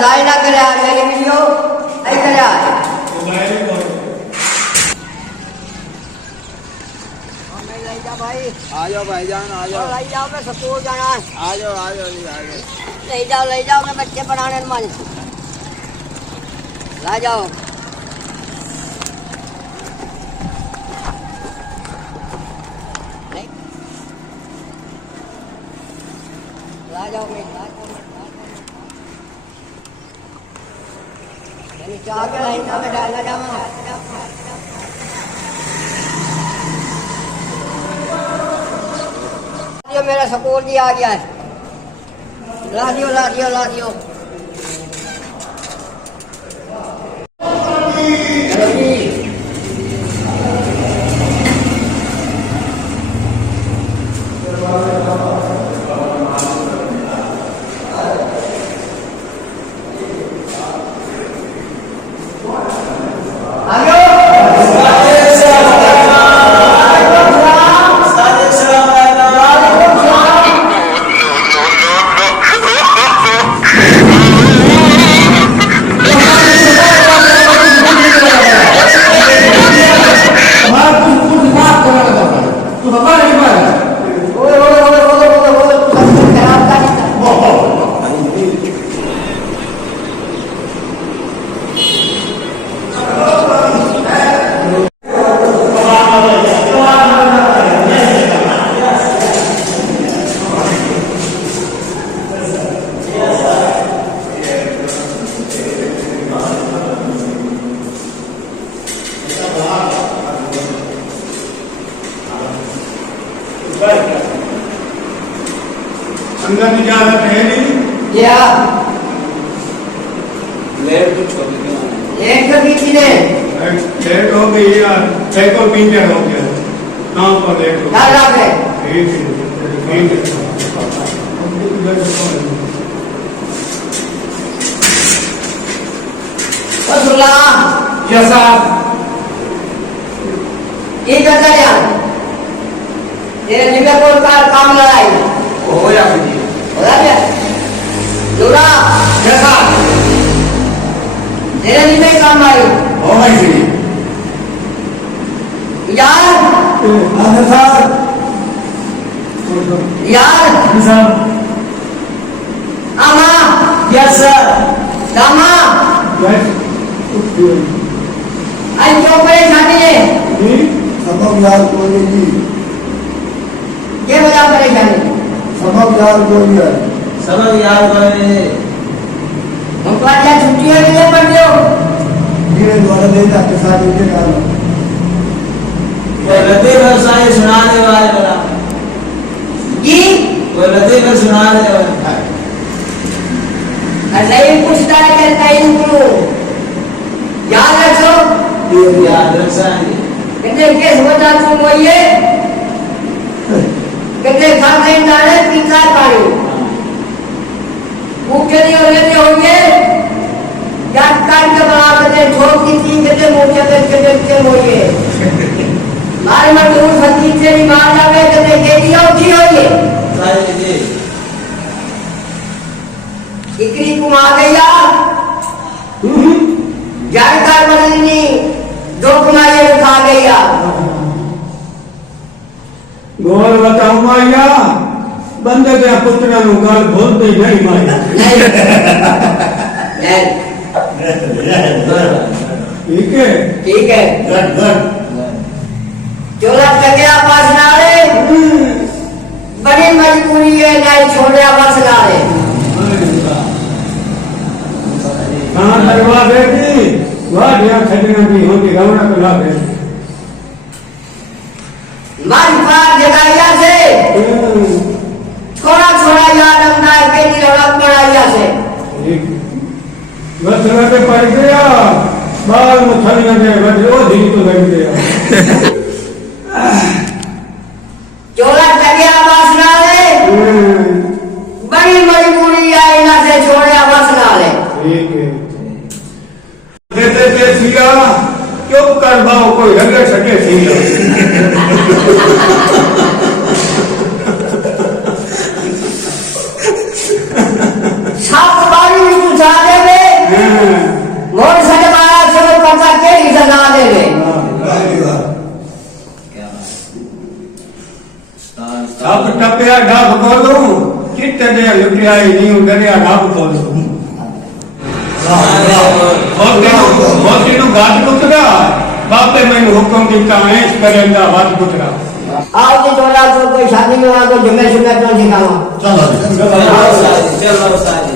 जाए ना करे मेरी वीडियो आई करे भाई आ जाओ भाईजान आ जाओ ले जाओ मैं स्कूल जाना है आ जाओ ले जाओ मैं बच्चे पढ़ाने मन ला जाओ ला जाओ मैं चाह के लाइन में डालना जाऊंगा मेरा स्कूल भी आ गया है ला दियो अंदर इजाजत है नहीं क्या लेट तो छोड़ दिया एक तो बीच ने लेट हो गई यार छह को पिंजर हो गया नाम पर लेट हो डाल रहा है ठीक है बसुल्ला क्या साहब ये करता यार तेरे लिवरपूल का काम लड़ाई हो गया जी हो गया दूरा क्या साहब तेरे लिए काम आई हो गई जी यार आधा साहब यार साहब आमा यस सर दामा यस आज क्यों परेशानी है सबक याद कोई नहीं ये बता परेशानी सबक याद कोई है सबक याद करे हम तो आज छुट्टी है नहीं पढ़ते हो धीरे द्वारा देता के साथ उनके कारण कोई लते व्यवसाय सुनाने वाले बना जी कोई लते में सुनाने वाला नहीं पूछता है कि नहीं बोलो याद रखो ये याद रखसाएंगे कितने केस बता तुम वही कितने खाते डाले पीछा पानी भूखे नहीं हो लेते होंगे जात काट के बना करते ठोक की थी कितने मोटे के होंगे मारे मजदूर सच्ची से भी मार जावे कितने के दिया उठी होंगे सारे जी इकरी तुम आ गया जानकार बदलनी दो कुमारी खा गया गोल बताऊं माया बंदे के पुत्र नु गाल बोलते नहीं माया ठीक है चोला तगड़ा पास नाले बड़ी मजबूरी है नहीं छोड़े बस नाले कहाँ दरबार बेटी वाह दिया खजना की होती रवना को ला दे मन पार जगाया से छोड़ा छोड़ा याद अंदा के लिए रौनक बढ़ाया से बस लगे पड़ गया बाल मुठलियां के बजो धी तो लग गया चोला तगड़ा पास नाले बड़ी मजबूरी है ना से छोड़े बस नाले ठीक है देते के सिया क्यों कर बाओ कोई हगे सके सिया साफ बारी में पूछा दे ਪਿਆ ਡੱਬ ਖੋਲੂ ਚਿੱਟੇ ਦੇ ਲੁੱਟਿਆ ਹੀ ਨਹੀਂ ਉਡਰਿਆ ਡੱਬ ਖੋਲੂ ਮੋਤੀ ਨੂੰ ਗੱਜ ਕੁੱਟਦਾ ਬਾਪੇ ਮੈਨੂੰ ਹੁਕਮ ਦਿੱਤਾ ਐਸ ਕਰਨ ਦਾ ਵੱਜ ਕੁੱਟਦਾ आज की चौराहा को कोई शादी में वहाँ को जुम्मे शुमे तो सिखावा चलो चलो